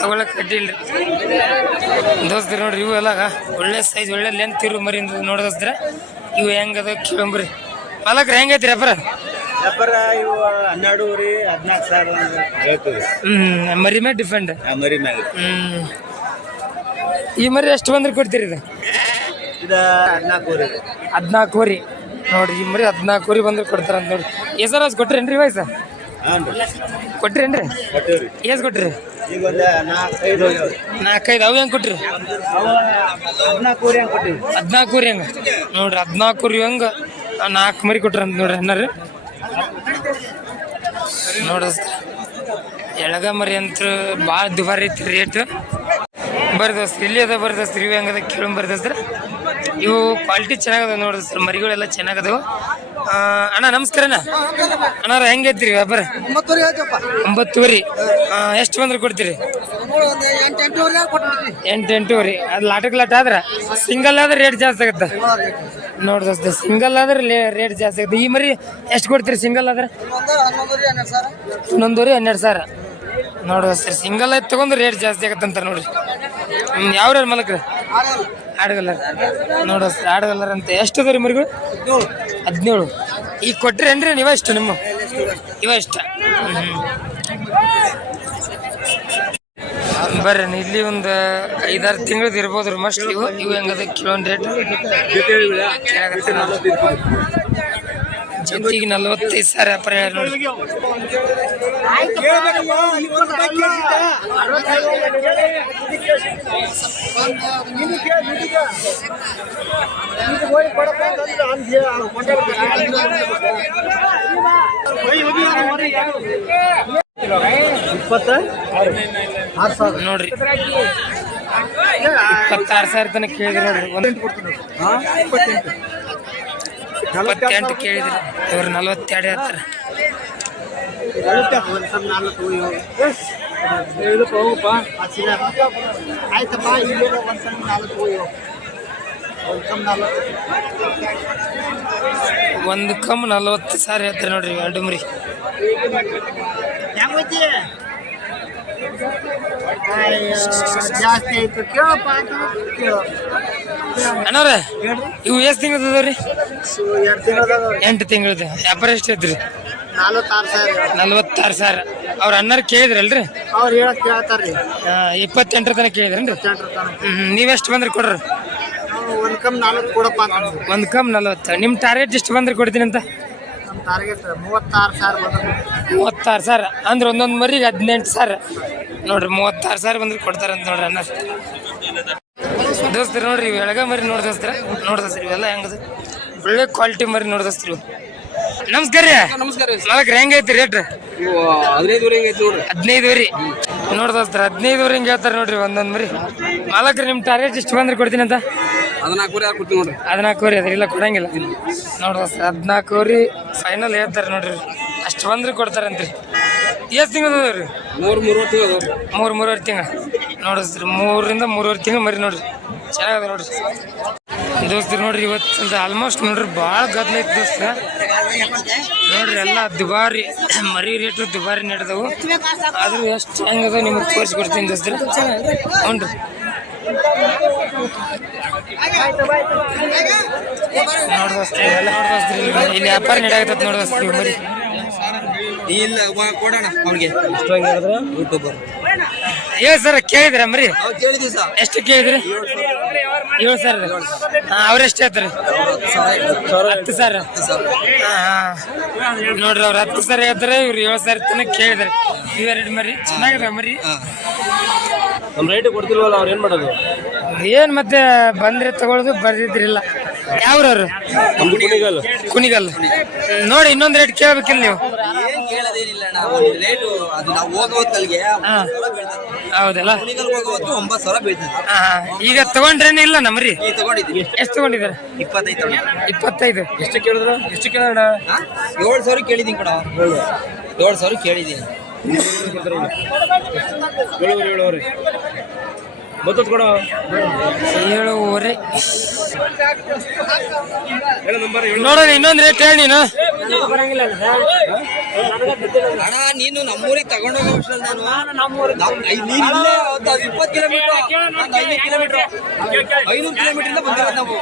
ತಗೊಳಕ್ ಅಡ್ಡಿ ಇಲ್ರಿ. ದೋಸ್ತ್ರಿ ನೋಡ್ರಿ ಇವು ಎಲ್ಲ ಒಳ್ಳೆ ಸೈಜ್ ಒಳ್ಳೆ ಲೆಂತ್ ಇರು ಮರಿ ನೋಡೋದ್ರ ಇವು ಹೆಂಗದ ಕೇಳಂಬ್ರಿ. ಪಾಲಕ್ರ ಹೆಂಗೈತ್ರಿ ಅಪ್ಪರ ವ್ಯಾಪಾರ? ಇವು ಹನ್ನೆರಡೂವರೆ ಹದಿನಾಲ್ಕು ಸಾವಿರ ಹೇಳ್ತೀವಿ. ಹ್ಮ್ ಮರಿ ಮೇಲೆ ಡಿಫೆಂಡ್ ಆ ಮರಿ ಮ್ಯಾಗ. ಹ್ಮ್. ಈ ಮರಿ ಎಷ್ಟು ಬಂದ್ರೆ ಕೊಡ್ತೀರಿ ಇದು? ಇದು ಹದಿನಾಲ್ಕೂವರೆ. ಹದಿನಾಲ್ಕುವರೆ. ನೋಡ್ರಿ ಈ ಮರಿ ಹದಿನಾಲ್ಕುವರೆ ಬಂದ್ರೆ ಕೊಡ್ತಾರಂತ ನೋಡ್ರಿ. ಎಸ್ ಕೊಟ್ರೇನ್ರಿ ವಯಸ್ಸ? ಹಾಂ ರೀ ಕೊಟ್ರೇನ್ರಿ ಎಸ್ ಕೊಟ್ರಿ. ನಾಲ್ಕೈದು ಅವು ಹೆಂಗೆ ಕೊಟ್ರಿ? ಹದಿನಾಲ್ಕು ಹದಿನಾಲ್ಕೂವರೆ ಹಂಗೆ? ನೋಡ್ರಿ ಹದಿನಾಲ್ಕುವರೆ ಹೆಂಗೆ? ನಾಲ್ಕು ಮರಿ ಕೊಟ್ರಂತ ನೋಡ್ರಿ ಅನ್ನಾರು ನೋಡ್ರಿ ಎಳಗ ಮರಿ ಅಂತ ಭಾಳ ದುಬಾರಿ ಐತಿ ರೇಟ್. ಬರ್ದಸ್ತ್ರಿ ದೋಸ್ತ ಇಲ್ಲಿ ಅದ ಬರ್ದಸ್ತ್ರಿ ದೋಸ್ತ ಇವು ಹೆಂಗದ ಕೇಳಂ ಬರ್ರಿ ದೋಸ್ತ್ರ ಇವು ಕ್ವಾಲಿಟಿ ಚೆನ್ನಾಗದ ನೋಡ್ರಿ ಸರ್ ಮರಿಗಳೆಲ್ಲ ಚೆನ್ನಾಗದು. ಅಣ್ಣ ನಮಸ್ಕಾರ ಅಣ್ಣ. ನಮಸ್ಕಾರಣ್ಣ ಅಣ್ಣಾರ ಹೆಂಗೈತ್ರಿ ವ್ಯಾಪಾರ ಒಂಬತ್ತುವರಿ ಎಷ್ಟು ಬಂದ್ರೆ ಕೊಡ್ತೀರಿ? ಎಂಟು ಎಂಟೂವರೆ ಅದು ಲಾಟಕ್ ಲಾಟ ಆದ್ರೆ ಸಿಂಗಲ್ ಆದ್ರೆ ರೇಟ್ ಜಾಸ್ತಿ ಆಗುತ್ತೆ. ನೋಡಿ ದೋಸ್ತ ಸಿಂಗಲ್ ಆದ್ರೆ ರೇಟ್ ಜಾಸ್ತಿ ಆಗುತ್ತೆ. ಈ ಮರಿ ಎಷ್ಟು ಕೊಡ್ತೀರಿ ಸಿಂಗಲ್ ಆದ್ರೆ? ಹನ್ನೊಂದುವರೆ ಹನ್ನೆರಡು ಸಾವಿರ. ಹನ್ನೊಂದುವರೆ ಸರ್ ಸಿಂಗಲ್ ಆಯ್ತು ತಗೊಂಡ್ರೆ ರೇಟ್ ಜಾಸ್ತಿ ಆಗತ್ತೆ ಅಂತ ನೋಡ್ರಿ ಹ್ಮ್, ಯಾವ್ರ ಮಲಕ್ರಿ? ಆಡಗಲ್ಲರ್. ಸರ್ ಆಡಗಲ್ಲರ್ ಅಂತ. ಎಷ್ಟು ಅದ ರೀ ಮರಿಗಳು? ಹದಿನೇಳು. ಈಗ ಕೊಟ್ರೇನ್ರಿ ನೀವ ಇಷ್ಟ ನಿಮ್ಮ? ಇವ ಇಷ್ಟ. ಬರ್ರಿ ಇಲ್ಲಿ ಒಂದು ಐದಾರು ತಿಂಗಳದ್ದು ಇರ್ಬೋದು ಮಸ್ಟ್ ಇವು ಇವು ಹೆಂಗದ? ಕಿಲೋನ್ ರೇಟ್ ಜೊತೆಗೆ ನಲ್ವತ್ತೈದು ಸಾವಿರ ವ್ಯಾಪಾರ ಸಾವಿರ ನೋಡ್ರಿ. ಇಪ್ಪತ್ತಾರು ಸಾವಿರ ತನಕ ಕೇಳಿದ್ರಿ ನೋಡ್ರಿ. ಒಂದು ಇಪ್ಪತ್ತೆಂಟು ಕೇಳಿದ್ರಿ. ಇವ್ರು ನಲ್ವತ್ತೆರಡು ಹೇಳ್ತಾರೆ. ಆಯ್ತಪ್ಪ ಒಂದು ಸಣ್ಣ ಕಮ್ ನಲ್ವತ್ತು ಸಾವಿರ ಹೇಳ್ತಾರೆ ನೋಡ್ರಿ ಎರಡು ಮರಿ. ಹೆಂಗೈತಿ ಜಾಸ್ತಿ ಆಯ್ತು. ಕೇಳಪ್ಪ ಅಣ್ಣವ್ರ ಇವು ಎಷ್ಟು ತಿಂಗಳದ ಅದಾವ್ರಿ? ಎಂಟು ತಿಂಗಳದ ವ್ಯಾಪಾರ ಎಷ್ಟು ಐತ್ರಿ ನಲ್ವತ್ತಾರು ಸಾವಿರ. ಅವ್ರ ಅಣ್ಣಾರು ಕೇಳಿದ್ರಲ್ರಿ? ಇಪ್ಪತ್ತೆಂಟರ ತನಕ ಕೇಳಿದ್ರೇನ್ರಿ? ನೀವೆಷ್ಟು ಬಂದ್ರೆ ಕೊಡ್ರಿ? ಒಂದು ಕಮ್ ನಾಲ್ಕು ಕೊಡಪ್ಪ ಒಂದು ಕಮ್ ನಲ್ವತ್ತು. ನಿಮ್ಮ ಟಾರ್ಗೆಟ್ ಎಷ್ಟು ಬಂದ್ರೆ ಕೊಡ್ತೀನಿ ಅಂತ? ಮೂವತ್ತಾರು ಸಾವಿರ ಮೂವತ್ತಾರು ಸಾವಿರ. ಅಂದ್ರೆ ಒಂದೊಂದು ಮರಿಗೆ ಹದಿನೆಂಟು ಸಾವಿರ. ನೋಡ್ರಿ ಮೂವತ್ತಾರು ಸಾವಿರ ಬಂದ್ರೆ ಕೊಡ್ತಾರಂತ ನೋಡ್ರಿ ಅಣ್ಣ ದೋಸ್ತರು ನೋಡ್ರಿ ಇವು ಎಳಗ ಮರಿ ನೋಡಿ ದೋಸ್ತರ. ನೋಡಿ ದೋಸ್ತ್ರಿ ಇವೆಲ್ಲ ಹೆಂಗದ? ಒಳ್ಳೆ ಕ್ವಾಲಿಟಿ ಮರಿ ನೋಡಿ ದೋಸ್ತ್ರಿ. ಇವು ನಮಸ್ಕಾರ ರೀ. ನಮಸ್ಕಾರ ರೀ. ನಾಲ್ಕು ಹೆಂಗೈತಿ ರೇಟ್ ಹದಿನೈದುವರೆ ಹಿಂಗೆ ಐತಿ ನೋಡ್ರಿ. ಹದಿನೈದುವರೆ ನೋಡಿ ದೋಸ್ತರ ಹದಿನೈದುವರೆ ಹಿಂಗೆ ಹೇಳ್ತಾರೆ ನೋಡ್ರಿ ಒಂದೊಂದು ಮರಿ. ಮಾಲಕ್ರಿ ನಿಮ್ಮ ಟಾರ್ಗೆಟ್ ಎಷ್ಟು ಬಂದ್ರೆ ಕೊಡ್ತೀನಿ ಅಂತ. ಹದಿನಾಲ್ಕೂವರೆ ಯಾರು ಕೊಡ್ತೀನಿ ನೋಡ್ರಿ. ಹದಿನಾಲ್ಕುವರೆ ಅದ್ರಿ ಇಲ್ಲ ಕೊಡಂಗಿಲ್ಲ. ನೋಡಿ ದೋಸ್ತ ಹದಿನಾಲ್ಕುವರೆ ಫೈನಲ್ ಹೇಳ್ತಾರೆ ನೋಡ್ರಿ. ಅಷ್ಟು ಬಂದ್ರೆ ಕೊಡ್ತಾರಂತ್ರಿ. ಎಷ್ಟು ತಿಂಗಳು ರೀ? ಮೂರು ಮೂರುವರೆ ತಿಂಗಳು ಅದಾವ ಮೂರು ಮೂರುವರೆ ತಿಂಗಳು. ನೋಡಿಸ್ರಿ ಮೂರರಿಂದ ಮೂರುವರೆ ತಿಂಗಳು ಮರಿ ನೋಡ್ರಿ. ಚೆನ್ನಾಗದ ನೋಡ್ರಿ. ದೋಸ್ತರು ನೋಡ್ರಿ ಇವತ್ತು ಆಲ್ಮೋಸ್ಟ್ ನೋಡ್ರಿ ಭಾಳ ಗದ್ಲ ಐತಿ ದೋಸ್ತ. ನೋಡ್ರಿ ಎಲ್ಲ ದುಬಾರಿ ಮರಿ ರೇಟು ದುಬಾರಿ ನಡೆದವು. ಆದ್ರೂ ಎಷ್ಟು ಹೆಂಗದ ನಿಮಗೆ ತೋರಿಸ್ಕೊಡ್ತೀನಿ ದೋಸ್ತ ಹ್ಞೂ ರೀ ನೋಡಿ ದೋಸ್ತ್ರಿ ಎಲ್ಲ ನೋಡಿ ದೋಸ್ತ್ರಿ ಇಲ್ಲಿ- ಇಲ್ಲಿ ವ್ಯಾಪಾರ ನಡೆಯತ್ತದ ನೋಡಿ ದೋಸ್ತ್ರಿ ಇವ್ ಮರಿ. ಇಲ್ಲ ಕೊಡೋಣ ಅವ್ನಿಗೆ. ಯೂಟ್ಯೂಬರ್ ಏ ಸರ್ ಕೇಳಿದ್ರೆ ಮರಿ? ಕೇಳಿದ್ವಿ ಸರ್. ಎಷ್ಟು ಕೇಳಿದ್ರಿ? ಏಳು ಸರ್ ಅವ್ರೆಷ್ಟು ಹೇಳ್ತಾರೆ? ಹತ್ತು ಸರ್. ನೋಡ್ರಿ ಅವ್ರು ಹತ್ತು ಸರ್ ಹೇಳ್ತಾರೆ ಇವ್ರು ಏಳು ಸಾವಿರ ತನಕ ಕೇಳಿದಾರೆ ಇವೆರಡು ಮರಿ ಚೆನ್ನಾಗಿದೆ ಮರಿ? ನಮ್ಮ ರೈಟ್ ಕೊಡ್ತಿಲ್ವಲ್ಲ ಅವ್ರು ಏನು ಮಾಡೋದು? ಏನ್ ಮತ್ತೆ ಬಂದ್ರೆ ತಗೊಳ್ಳೋದು ಬರ್ದಿದ್ರಿಲ್ಲ. ಯಾವ್ರವ್ರು? ಕುಣಿಗಲ್ ನೋಡಿ ಇನ್ನೊಂದ್ ರೇಟ್ ಕೇಳ್ಬೇಕಿಲ್ಲ ನೀವು. ಹೌದಲ್ಲ? ಒಂಬತ್ತು ಸಾವಿರ ಬೀಳ್ತದೆ. ಹಾ ಹಾ. ಈಗ ತಗೊಂಡ್ರೇನೆ ಇಲ್ಲ ನಮ್ರಿ? ಈ ತಗೊಂಡಿದ್ದೀವಿ. ಎಷ್ಟು ತಗೊಂಡಿದ್ದಾರೆ? ಇಪ್ಪತ್ತೈದು ತಗೊಂಡು ಇಪ್ಪತ್ತೈದು. ಎಷ್ಟು ಕೇಳಿದ್ರು? ಎಷ್ಟು ಕೇಳೋಣ? ಏಳು ಸಾವಿರ ಕೇಳಿದೀನಿ ಕಣ. ಏಳು. ಸಾವಿರ ಕೇಳಿದೀನಿ ಏಳುವರೆ ಏಳುವರೆ. ಬತ್ತತ್ ಕೊಡ. ಏಳುವರೆ ನೋಡೋಣ ಇನ್ನೊಂದು ರೇಟ್ ಹೇಳಿ ನೀನು. ಅಣ್ಣ ನೀನು ನಮ್ಮೂರಿಗೆ ತಗೊಂಡೋಗೋ ವರ್ಷದಲ್ಲಿ ನಾನು ಇಪ್ಪತ್ತು ಕಿಲೋಮೀಟರ್ ಐನೂರು ಕಿಲೋಮೀಟರ್ ಐನೂರು ಕಿಲೋಮೀಟರ್ ಇಂದ ಬಂದಿರೋದು ನಾವು.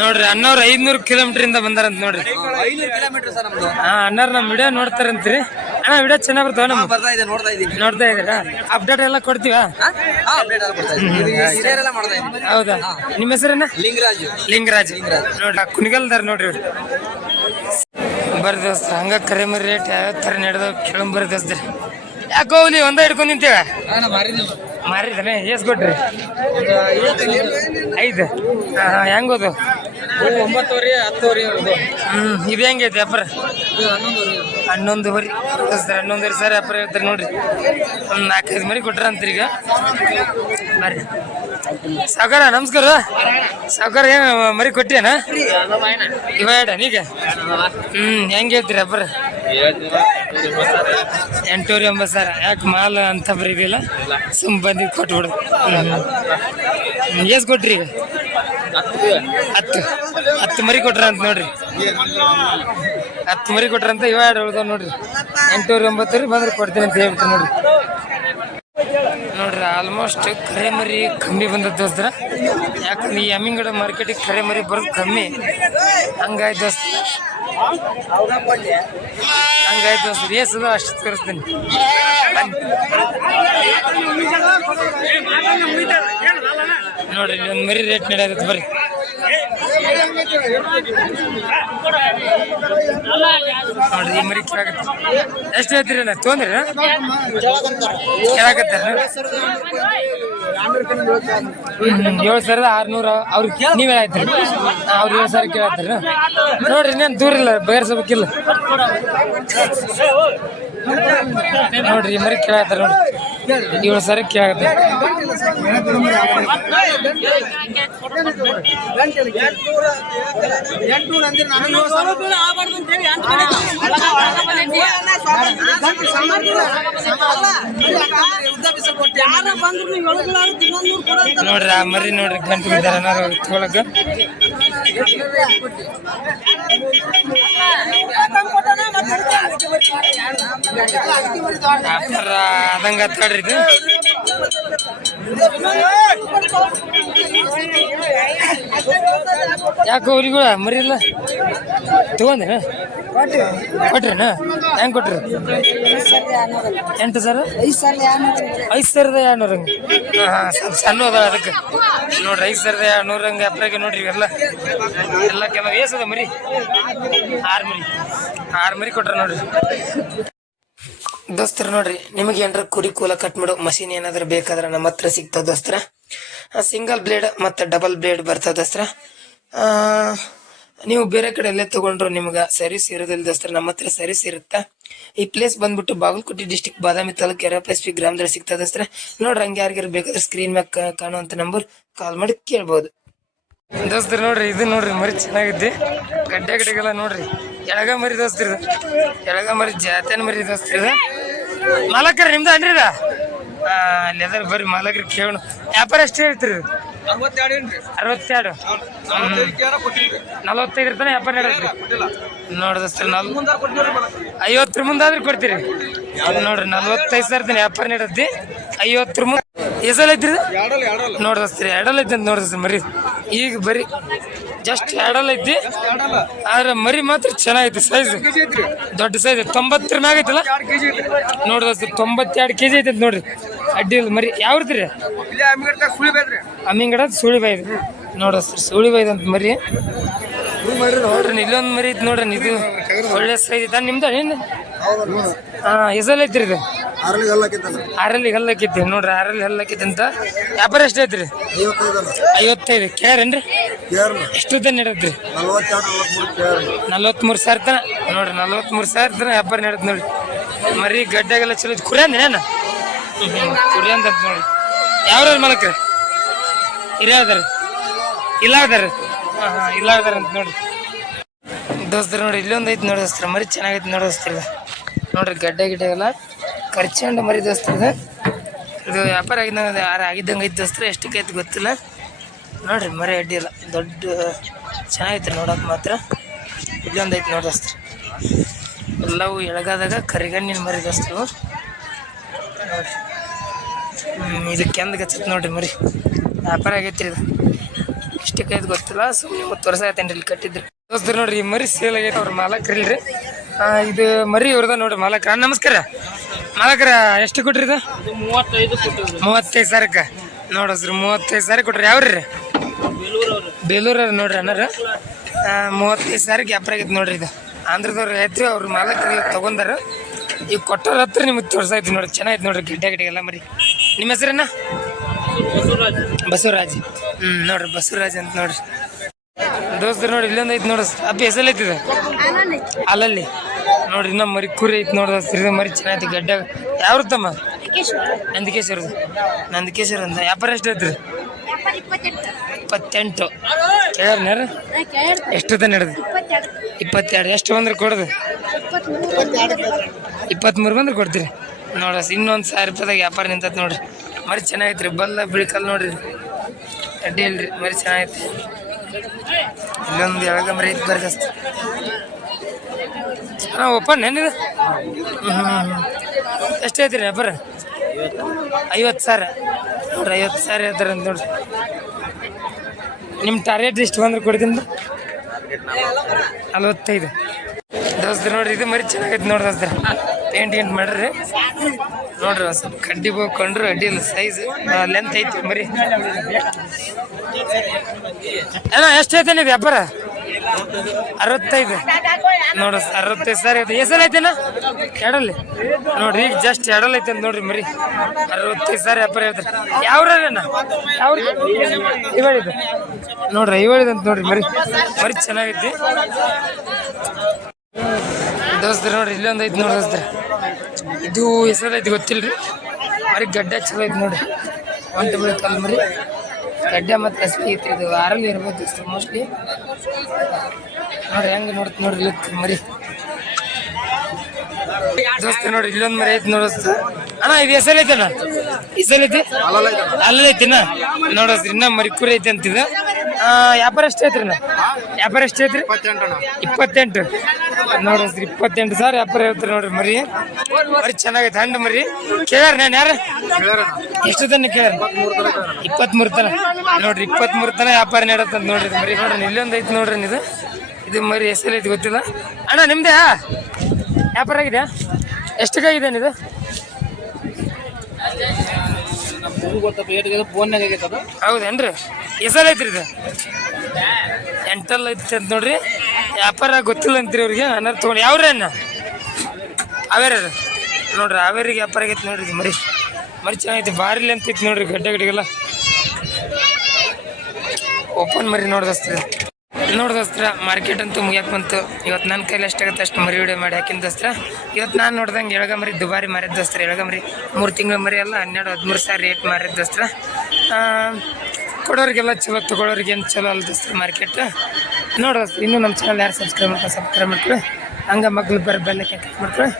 ನೋಡ್ರಿ ಅಣ್ಣವ್ರು ಐದ್ನೂರು ಕಿಲೋಮೀಟರ್ ಇಂದ ಬಂದಾರಂತ ನೋಡ್ರಿ. ಐನೂರು ಕಿಲೋಮೀಟರ್ ಸರ್ ನಮ್ದು. ಹಾ ಅಣ್ಣವ್ರು ನಮ್ಮ ವಿಡಿಯೋ ನೋಡ್ತಾರಂತ್ರಿ. ಅಣ್ಣ ವಿಡಿಯೋ ಚೆನ್ನಾಗಿ ಬರ್ತಾವ ನಮ್ಮ ಬರ್ತಾ ಇದೆ ನೋಡ್ತಾ ಇದ್ದೀನಿ ನೋಡ್ತಾ ಇದ್ದೀರಾ ಅಪ್ಡೇಟ್ ಎಲ್ಲ ಕೊಡ್ತೀವಾ? ಹೌದಾ? ನಿಮ್ಮ ಹೆಸರೇನ? ಲಿಂಗರಾಜ್. ಲಿಂಗರಾಜ್. ನೋಡ್ರಿ ಕುಣಿಗಲ್ದಾರ ನೋಡ್ರಿ ಬರ್ರಿ ದೋಸ್ತ ಹಂಗ ಕರೆ ಮರಿ ರೇಟ್ ಯಾವ ಥರ ನಡೆದ ಕೇಳಂಬರ್ರಿ ದೋಸ್ತ ಯಾಕೋ ಹೋಗ್ಲಿ ಒಂದ ಹಿಡ್ಕೊಂಡ್ ನಿಂತೇವ? ಮಾರಿದಾನೆ ಎಸ್ ಕೊಟ್ರಿ ಐದು. ಹಾ ಹಾ ಹೆಂಗೋದು ಒಂಬತ್ತುವರೆ ಹತ್ತುವರೆ ಹ್ಞೂ ಇದು ಹೆಂಗೈತಿ ವ್ಯಾಪಾರ ಹನ್ನೊಂದುವರೆ. ಸರ್ ಹನ್ನೊಂದುವರೆ ಸರ್ ವ್ಯಾಪಾರ ಹೇಳ್ತಾರೆ ನೋಡ್ರಿ. ಒಂದು ನಾಲ್ಕೈದು ಮರಿ ಕೊಟ್ರ ಅಂತೀರಿ ಈಗ. ಬರ್ರಿ. ಸಾವುಕಾರ ನಮಸ್ಕಾರ. ಸಾವುಕಾರ ಏನು ಮರಿ ಕೊಟ್ಟಿಯಾನ? ಇವ ಹೇಳ ನೀಗ ಹ್ಮ್ ಹೆಂಗ್ ಹೇಳ್ತೀರಿ ಅಬ್ಬರ ಎಂಟೂರಿ ಎಂಬತ್ತು ಸಾವಿರ. ಯಾಕೆ ಮಾಲ್ ಅಂತ ಬರೀದಿಲ್ಲ? ಸುಮ್ ಬಂದಿದ್ದು ಕೊಟ್ಬಿಡು ಎಷ್ಟು ಕೊಟ್ರಿ? ಹತ್ತು. ಹತ್ತು ಮರಿ ಕೊಟ್ರ ಅಂತ ನೋಡ್ರಿ. ಹತ್ತು ಮರಿ ಕೊಟ್ರ ಅಂತ ಎರಡು ಉಳ್ದಾವ್ ನೋಡ್ರಿ. ಎಂಟೂರಿ ಒಂಬತ್ತು ರೀ ಬಂದ್ರೆ ಕೊಡ್ತೀನಿ ಅಂತ ಹೇಳ್ಬಿಟ್ಟು ನೋಡ್ರಿ. ನೋಡ್ರಿ ಆಲ್ಮೋಸ್ಟ್ ಕರೆ ಮರಿ ಕಮ್ಮಿ ಬಂದದ್ದು ದೋಸ್ತರ. ಯಾಕಂದ್ರೆ ಈ ಅಮ್ಮಿಂಗಡ ಮಾರ್ಕೆಟಿಗೆ ಕರೆ ಮರಿ ಬರೋದು ಕಮ್ಮಿ. ಹಂಗಾಯ್ತು ದೋಸ್ತ. ಹಂಗಾಯ್ತು ದೋಸ್ತ. ಏಸದ ಅಷ್ಟು ತೋರಿಸ್ತೀನಿ ನೋಡ್ರಿ ಒಂದು ಮರಿ ರೇಟ್ ನಡೆಯುತ್ತೆ ಬರ್ರಿ. ನೋಡ್ರಿ ಮರಿ ಎಷ್ಟು ಹೇಳ್ತೀರಿ ನಾ ತೊಂದ್ರೆ ಕೇಳಾಕತ್ತಾರ ಏಳು ಸಾವಿರದ ಆರ್ನೂರ. ಅವ್ರಿಗೆ ನೀವ್ ಆಯ್ತು ಅವ್ರು ಏಳು ಸಾವಿರ ಕೇಳತ್ತಾರ ನೋಡ್ರಿ, ಇನ್ನೇನು ದೂರ ಇಲ್ಲ ಬೇರ್ಸಬೇಕಿಲ್ಲ ನೋಡ್ರಿ ಮರಿ ಕೇಳತ್ತಾರ ನೋಡ್ರಿ. ಏಳು ಸರಕ್ಕೆ ಆಗುತ್ತೆ ನೋಡ್ರಿ ಮರಿ ನೋಡ್ರಿ ಗಂಟು ಬಿದ್ದಾರ ಏನಾರು ಆದಂಗ ತಡ್ರಿ ಇದು ಯಾಕೆ ಅವ್ರಿಗೂ ಮರಿಲ್ಲ ತಗೊಂಡೇನ ಕೊಟ್ರಿನ? ಹೆಂಗ್ ಕೊಟ್ರಿ? ಎಂಟು ಸರ್ ಐದು ಸಾವಿರದ ಎರಡ್ನೂರ ಹಂಗೆ. ಹಾಂ ಹಾಂ ಸ್ವಲ್ಪ ಸಣ್ಣ ಅದ ಅದಕ್ಕೆ. ನೋಡ್ರಿ ಐದು ಸಾವಿರದ ಎರಡ್ನೂರ ಹಂಗೆ ಅಪ್ರಾಗೆ ನೋಡ್ರಿ ಇವೆಲ್ಲ. ಎಲ್ಲ ಕೆಲವು ಏಸದ ಮರಿ. ಆರು ಮರಿ. ಆರು ಮರಿ ಕೊಟ್ರ ನೋಡ್ರಿ. ದೋಸ್ತರ ನೋಡ್ರಿ ನಿಮಗೆ ಏನಾರ ಕುರಿ ಕೂಲ ಕಟ್ ಮಾಡೋ ಮಷೀನ್ ಏನಾದ್ರೂ ಬೇಕಾದ್ರೆ ನಮ್ಮ ಹತ್ರ ಸಿಗ್ತಾವ ದೋಸ್ತರ. ಸಿಂಗಲ್ ಬ್ಲೇಡ್ ಮತ್ತು ಡಬಲ್ ಬ್ಲೇಡ್ ಬರ್ತಾವ ದೋಸ್ತರ. ನೀವು ಬೇರೆ ಕಡೆ ಎಲ್ಲೇ ತಗೊಂಡ್ರು ನಿಮ್ಗೆ ಸರ್ವಿಸ್ ಇರೋದಿಲ್ಲ ದೋಸ್ತರ ನಮ್ಮ ಹತ್ರ ಸರ್ವಿಸ್ ಇರುತ್ತಾ ಈ ಪ್ಲೇಸ್ ಬಂದ್ಬಿಟ್ಟು ಬಾಗಲಕೋಟೆ ಡಿಸ್ಟಿಕ್ ಬಾದಾಮಿ ತಾಲೂಕು ಎರ ಪ್ಲಸ್ ಪಿ ಗ್ರಾಮದಲ್ಲಿ ಸಿಗ್ತದೆ ದೋಸ್ತರ ನೋಡ್ರಿ ಹಂಗೆ ಯಾರಿಗಾರು ಬೇಕಾದ್ರೆ ಸ್ಕ್ರೀನ್ ಮ್ಯಾಗ ಕಾಣುವಂಥ ನಂಬರ್ ಕಾಲ್ ಮಾಡಿ ಕೇಳ್ಬೋದು. ದೋಸ್ತರು ನೋಡ್ರಿ, ಇದು ನೋಡ್ರಿ, ಮರಿ ಚೆನ್ನಾಗಿದ್ದೆ. ಗಡ್ಡೆ ಗಡ್ಡೆಗೆಲ್ಲ ನೋಡ್ರಿ. ಎಳಗ ಮರಿ ದೋಸ್ತಿರ ಎಳಗ ಮರಿ ಜಾತೇನ ಮರಿ ದೋಸ್ತಿರ ಮಾಲಕರ ನಿಮ್ದು ಅನ್ರಿ ಅದಾರ ಬರ್ರಿ ಮಾಲಕರು ಕೇಳೋಣ. ವ್ಯಾಪಾರ ಎಷ್ಟು ಹೇಳ್ತೀರಿ ಅರವತ್ತೆರಡು. ನಲವತ್ತೈದು ಇರ್ತಾನೆ ವ್ಯಾಪಾರ ನಡೆದ್ರಿ ನೋಡ್ರಿ ಸರ್ ನಲ್ ಐವತ್ತರ ಮುಂದಾದ್ರೂ ಕೊಡ್ತೀರಿ. ನೋಡ್ರಿ ನಲ್ವತ್ತೈದು ಸಾವಿರ ವ್ಯಾಪಾರ ನಡೆದ್ದಿ ಐವತ್ತರ ಮುಂದೆ ಎಸಲ್ ಐತ್ರಿ? ಎರಡಲ್ಲ ಎರಡಲ್ಲ ನೋಡ್ರಿ ದೋಸ್ತ್ರಿ ಎರಡಲ್ ಐತಿ ನೋಡ್ರಿ ನೋಡ್ರಿ ಮರಿ. ಈಗ ಬರೀ ಜಸ್ಟ್ ಎರಡಲ್ ಐತಿ. ಎರಡಲ್ಲ. ಆದ್ರೆ ಮರಿ ಮಾತ್ರ ಚೆನ್ನಾಗೈತಿ ಸೈಜ್ ದೊಡ್ಡ ಸೈಜ್ ತೊಂಬತ್ತರ ಮ್ಯಾಗ ಐತಲ್ಲ? ನೋಡ್ರಿ ಸರ್ ತೊಂಬತ್ತೆರಡು ಕೆಜಿ ಐತಿ ನೋಡ್ರಿ. ಅಡ್ಡಿ ಇಲ್ಲ. ಮರಿ ಯಾವ ಬೇದ್ರಿ ಅಮ್ಮಿಂಗಡ ಸುಳಿ ಬೈದ್ರಿ ನೋಡ್ರಿ ಸುಳಿ ಬೈದಂತ ಅಂತ ಮರಿ. ನೋಡ್ರಿ ಇಲ್ಲೊಂದು ಮರಿ ಐತಿ ನೋಡ್ರಿ ಇದು ಒಳ್ಳೆ ಸೈಜ್ ಐತ. ನಿಮ್ದು ಏನು? ಹಾಂ ಹೆಸಲ್ ಐತ್ರಿ ಇದು. ಆರಲ್ಲಿ ಹಲ್ಲಕ್ಕಿದ್ದೆ ನೋಡ್ರಿ ಆರಲ್ಲಿ ಹಲ್ಲಕ್ಕಿದ್ದೆ ಅಂತ. ವ್ಯಾಪಾರ ಎಷ್ಟು ಐತ್ರಿ? ಐವತ್ತೈದಲ್ಲ. ಐವತ್ತೈದು. ಕೇರೇನ್ರಿ ಕೇರ್ನ ಎಷ್ಟು ನಡತ್ರಿ? ನಡೆದ್ರಿ ನಲ್ವತ್ಮೂರು ಸಾವಿರ ತನ. ನೋಡ್ರಿ ನಲ್ವತ್ಮೂರು ಸಾವಿರ ತನ ವ್ಯಾಪಾರ ನಡೆದ್ ನೋಡ್ರಿ. ಮರಿ ಗಡ್ಡೆಗೆಲ್ಲ ಚಲೋ ಕುರಿ ಅಂದೇನ ಕುರಿ ಅಂತ ನೋಡಿ ಯಾವ್ರ ಮಲಕ್ರಿ? ಇರ ಇಲ್ಲ ಅದಾರ ಹಾಂ ಇಲ್ಲ ಅಂತ ನೋಡ್ರಿ. ನೋಡಿ, ಇಲ್ಲೊಂದು ಐತಿ ನೋಡಿ ದೋಸ್ತರ, ಮರಿ ಚೆನ್ನಾಗೈತಿ ನೋಡಿ ದೋಸ್ತರ ನೋಡ್ರಿ, ಗಡ್ಡೆ ಗಿಡ್ಡೆ ಎಲ್ಲ ಖರ್ಚಂಡು ಮರಿ ದೋಸ್ತರ ಇದು. ವ್ಯಾಪಾರ ಆಗಿದ್ದಂಗೆ ಯಾರು ಆಗಿದ್ದಂಗೆ ಐತಿ ದೋಸ್ತರ ಎಷ್ಟಕ್ಕೆ ಐತಿ ಗೊತ್ತಿಲ್ಲ. ನೋಡ್ರಿ, ಮರಿ ಅಡ್ಡಿ ಇಲ್ಲ ದೊಡ್ಡ ಚೆನ್ನಾಗೈತೆ ನೋಡೋಕೆ ಮಾತ್ರ. ಇಲ್ಲೊಂದು ಐತಿ ನೋಡಿ ದೋಸ್ತರ. ಎಲ್ಲವೂ ಎಳಗಾದಾಗ ಕರಿಗಣ್ಣಿನ ಮರಿ ದೋಸ್ತರು ನೋಡ್ರಿ ಇದು ಕೆಂದ್ ಗಚ್ಚತ್ ನೋಡ್ರಿ ಮರಿ. ವ್ಯಾಪಾರ ಆಗೈತಿ ಇದು. ಇಷ್ಟಕ್ಕೆ ಇದು ಗೊತ್ತಿಲ್ಲ ಸುಮ್ಮನೆ ನಿಮ್ಗೆ ತೋರ್ಸಾಕತ್ತೇನ್ರಿ ಇಲ್ಲಿ ಕಟ್ಟಿದ್ರಿ. ದೋಸ್ತರು ನೋಡ್ರಿ ಈ ಮರಿ ಸೇಲ್ ಆಗೈತೆ ಅವ್ರ ಮಾಲಕ್ರಿ ಇಲ್ರಿ. ಇದು ಮರಿ ಇವ್ರದ ನೋಡ್ರಿ ಮಾಲಕ್ರ. ನಮಸ್ಕಾರ. ಮಾಲಕ್ರ ಎಷ್ಟು ಕೊಟ್ರಿ ಇದು? ಮೂವತ್ತೈದು ಮೂವತ್ತೈದು ಸಾವಿರಕ್ಕೆ. ನೋಡಸ್ರಿ ಮೂವತ್ತೈದು ಸಾವಿರ ಕೊಟ್ರಿ. ಯಾವ್ರಿ? ಬೇಲೂರ ನೋಡ್ರಿ ಅಣ್ಣಾರ. ಮೂವತ್ತೈದು ಸಾವಿರಕ್ಕೆ ಗ್ಯಾಪ್ ಆಗೈತೆ ನೋಡ್ರಿ ಇದು. ಆಂಧ್ರದವ್ರು ಐತ್ರಿ ಅವ್ರ ಮಾಲಕ್ರಿ ತಗೊಂಡಾರ. ಈಗ ಕೊಟ್ಟರ ಹತ್ರ ನಿಮಗೆ ತೋರ್ಸಾಯ್ತು ನೋಡ್ರಿ. ಚೆನ್ನಾಗಿತ್ತು ನೋಡ್ರಿ ಗಿಡ್ಡ ಗಿಡ್ಡ ಎಲ್ಲ ಮರಿ. ನಿಮ್ಮ ಹೆಸರನ್ನ ಬಸವರಾಜ್. ಹ್ಞೂ ನೋಡ್ರಿ ಬಸವರಾಜ್ ಅಂತ ನೋಡ್ರಿ. ದೋಸ್ತರು ನೋಡಿ ಇಲ್ಲೊಂದು ಐತಿ ನೋಡ್ರಿ. ಅಪ್ಪಿ ಹೆಸರು ಐತಿದೆ? ಅಲ್ಲಲ್ಲಿ. ನೋಡ್ರಿ ಇನ್ನೂ ಮರಿ ಕುರಿ ಐತಿ ನೋಡ್ರಿ ಮರಿ ಚೆನ್ನಾಗಿ ಗಡ್ಡ. ಯಾವ ತಮ್ಮ ನಂದಿಕೇಶ್ವರ ನಂದಿಕೇಶ್ವರ ಅಂತ. ವ್ಯಾಪಾರ ಎಷ್ಟು ಐತ್ರಿ? ಇಪ್ಪತ್ತೆಂಟು. ಕೇಳ್ಯಾರ ಎಷ್ಟು ನಡೆದು ಇಪ್ಪತ್ತೆರಡು. ಎಷ್ಟು ಬಂದ್ರೆ ಕೊಡೋದು? ಇಪ್ಪತ್ತ್ಮೂರು ಬಂದ್ರೆ. ಕೊಡ್ತೀರಿ. ನೋಡ ಇನ್ನೊಂದು ಸಾವಿರ ರೂಪಾಯಿದಾಗ ವ್ಯಾಪಾರ ನಿಂತೈತೆ ನೋಡ್ರಿ. ಮರಿ ಚೆನ್ನಾಗೈತ್ರಿ ಬಲ್ಲ ಬಿಳಿಕಲ್ ನೋಡ್ರಿ. ಅಡ್ಡಿ ಇಲ್ರಿ, ಮರಿ ಚೆನ್ನಾಗೈತಿ ಇಲ್ಲೊಂದು ಯಾವಾಗ ಮರಿ ಐತಿ ಬರ್ರಿ ಜಾಸ್ತಿ ಹಾಂ ಓಪನ್ ಏನಿದೆ ಹ್ಞೂ ಹ್ಞೂ ಎಷ್ಟು ಐತ್ರಿ ಅಬ್ಬರ ಐವತ್ತು ಸಾವಿರ. ನೋಡ್ರಿ, ಐವತ್ತು ಸಾವಿರ ಹೇಳ್ತಾರೆ ಅಂತ ನೋಡ್ರಿ. ನಿಮ್ಮ ಟಾರ್ಗೆಟ್ ಇಷ್ಟು ಬಂದ್ರೆ ಕೊಡ್ತೀನಿ ನಲ್ವತ್ತೈದು. ದೋಸ್ತ ನೋಡ್ರಿ, ಇದು ಮರಿ ಚೆನ್ನಾಗೈತೆ ನೋಡ್ರಿ ದೋಸ್ತ ಪೇಂಟ್ ಏನ್ ಮಾಡ್ರಿ? ನೋಡ್ರಿ ಒಂದ್ ಸ್ವಲ್ಪ ಕಡ್ಡಿ ಕೊಂಡ್ರು ಅಡ್ಡಿ ಇಲ್ಲ ಸೈಜ್ ಲೆಂತ್ ಐತಿ ಮರಿ. ಅಣ್ಣ, ಎಷ್ಟು ಐತೆ ನೀವು ವ್ಯಾಪಾರ? ಅರವತ್ತೈದು. ನೋಡ್ರಿ ಅರವತ್ತೈದು ಸರ್ ಐತೆ. ಎಸಲ್ ಐತೆನ? ಎಡಲ್ಲಿ ನೋಡ್ರಿ, ಈಗ ಜಸ್ಟ್ ಎಡಲ್ ಐತೆ ನೋಡ್ರಿ ಮರಿ. ಅರವತ್ತೈದು ಸಾರಿ ವ್ಯಾಪಾರ ಹೇಳ್ತಾರೆ. ಯಾವ್ರಣ್ಣ ಯಾವ ಇವಳಿದು ನೋಡ್ರಿ ಇವಳಿದಂತ ನೋಡ್ರಿ ಮರಿ. ಮರಿ ಚೆನ್ನಾಗೈತಿ. ದೋಸ್ತ ನೋಡ್ರಿ ಇಲ್ಲೊಂದು ಐತಿ ನೋಡ್ರಿ ದೋಸ್ತ್ರ. ಇದು ಹೆಸರು ಐತಿ ಗೊತ್ತಿಲ್ರಿ? ಮರಿ ಗಡ್ಡೆ ಚಲೋ ಐತಿ ನೋಡ್ರಿ. ಒಂದು ಬಿಳಿ ಕಲ್ ಮರಿ. ಗಡ್ಡೆ ಮತ್ತು ಹಸಿ ಐತಿ ಇದು. ಆರಲ್ಲಿ ಇರ್ಬೋದು ದೋಸ್ತ್ರ ಮೋಸ್ಟ್ಲಿ ನೋಡ್ರಿ ಹೆಂಗೆ ನೋಡ್ತ ನೋಡ್ರಿ ಮರಿ. ದೋಸ್ತ ನೋಡ್ರಿ ಇಲ್ಲೊಂದು ಮರಿ ಐತಿ ನೋಡಸ್ತ ಅಣ್ಣ ಇದು ಹೆಸರು ಅಣ್ಣ ಹೆಸರು ಐತಿ? ಅಲ್ಲ ಐತಿನ? ನೋಡೋಸ್ರಿ ಇನ್ನ ಮರಿ ಕುರಿ ಐತಿ ಅಂತಿದ. ಆ, ವ್ಯಾಪಾರ ಎಷ್ಟು ಐತ್ರಿ ವ್ಯಾಪಾರ ಎಷ್ಟು ಐತ್ರಿ ಇಪ್ಪತ್ತೆಂಟು. ನೋಡ್ರಿ ಇಪ್ಪತ್ತೆಂಟು ಸಾವಿರ ವ್ಯಾಪಾರ ಹೇಳ್ತಾರೆ ನೋಡ್ರಿ ಮರಿ. ಮರಿ ಚೆನ್ನಾಗೈತೆ ಹಣ್ಣು ಮರಿ. ಕೇಳ್ಯಾರ ನಾನು ಯಾರು? ಎಷ್ಟು ತನ ಕೇಳ್ಯಾರ? ಇಪ್ಪತ್ಮೂರು ತನ. ನೋಡ್ರಿ ಇಪ್ಪತ್ಮೂರು ತನ ವ್ಯಾಪಾರ ನಡತ್ತಂತ ನೋಡ್ರಿ ಮರಿ. ನೋಡ್ರಿ ಇಲ್ಲೊಂದು ಐತಿ ನೋಡ್ರಿ ಇದು. ಇದು ಮರಿ ಹೆಸರು ಐತಿ ಗೊತ್ತಿಲ್ಲ. ಅಣ್ಣ ನಿಮ್ದೇ ವ್ಯಾಪಾರ ಆಗಿದೆ? ಎಷ್ಟಕ್ಕಾಗಿದೆ ಇದು ಹೌದೇನ್ರಿ? ಹೆಸರು ಐತ್ರಿ ಇದು? ಎಂಟಲ್ ಐತಿ ಅಂತ ನೋಡ್ರಿ. ವ್ಯಾಪಾರ ಗೊತ್ತಿಲ್ಲ ಅಂತೀರಿ ಅವ್ರಿಗೆ. ಅನ್ನ ತೊಗೊಂಡು ಯಾವ್ರಿ ಅನ್ನ ಅವೇರ ನೋಡ್ರಿ ಅವೇರಿಗೆ ವ್ಯಾಪಾರ ಆಗೈತೆ ನೋಡ್ರಿ ಮರಿ. ಮರಿ ಚೆನ್ನಾಗೈತಿ ಭಾರಿ ಅಂತ ಐತಿ ನೋಡ್ರಿ ಗಡ್ಡೆ ಗಡ್ಡೆಗೆಲ್ಲ. ಓಪನ್ ಮರಿ ನೋಡ್ದಸ್ತ್ರಿ ನೋಡ್ದಸ್ತ್ರ ಮಾರ್ಕೆಟ್ ಅಂತೂ ಮುಗಿಯಕ್ಕೆ ಬಂತು. ಇವತ್ತು ನನ್ನ ಕೈಲಿ ಎಷ್ಟಾಗುತ್ತೆ ಅಷ್ಟು ಮರಿ ವಿಡಿಯೋ ಮಾಡಿ ಹಾಕಿನ ದೋಸ್ತ್ರ. ಇವತ್ತು ನಾನು ನೋಡ್ದಂಗೆ ಎಳಗ ಮರಿ, ದುಬಾರಿ ಮಾರಿದ ದಸ್ತ್ರ. ಎಳಗ ಮರಿ ತಿಂಗಳ ಮರಿ ಎಲ್ಲ ಹನ್ನೆರಡು, ಹದಿಮೂರು ಸಾವಿರ ರೇಟ್ ಮಾರಿದ ದಸ್ತ್ರ. ಕೊಡೋರಿಗೆಲ್ಲ ಚಲೋ ತೊಗೊಳೋರಿಗೇನು ಚಲೋ ಅಲ್ಲದ ದೋಸ್ತ್ರ ಮಾರ್ಕೆಟ್? ನೋಡ್ರಿ ಇನ್ನೂ ನಮ್ಮ ಚಾನಲ್ ಯಾರು ಸಬ್ಸ್ಕ್ರೈಬ್ ಮಾಡ್ಕೊಂಡು ಸಬ್ಸ್ಕ್ರೈಬ್ ಮಾಡ್ಕೊಳ್ಳಿ ಹಂಗೆ ಮಗ್ಳು ಬರ ಬೆಲ್ಲಕ್ಕೆ ಮಾಡ್ಕೊಳ್ಳಿ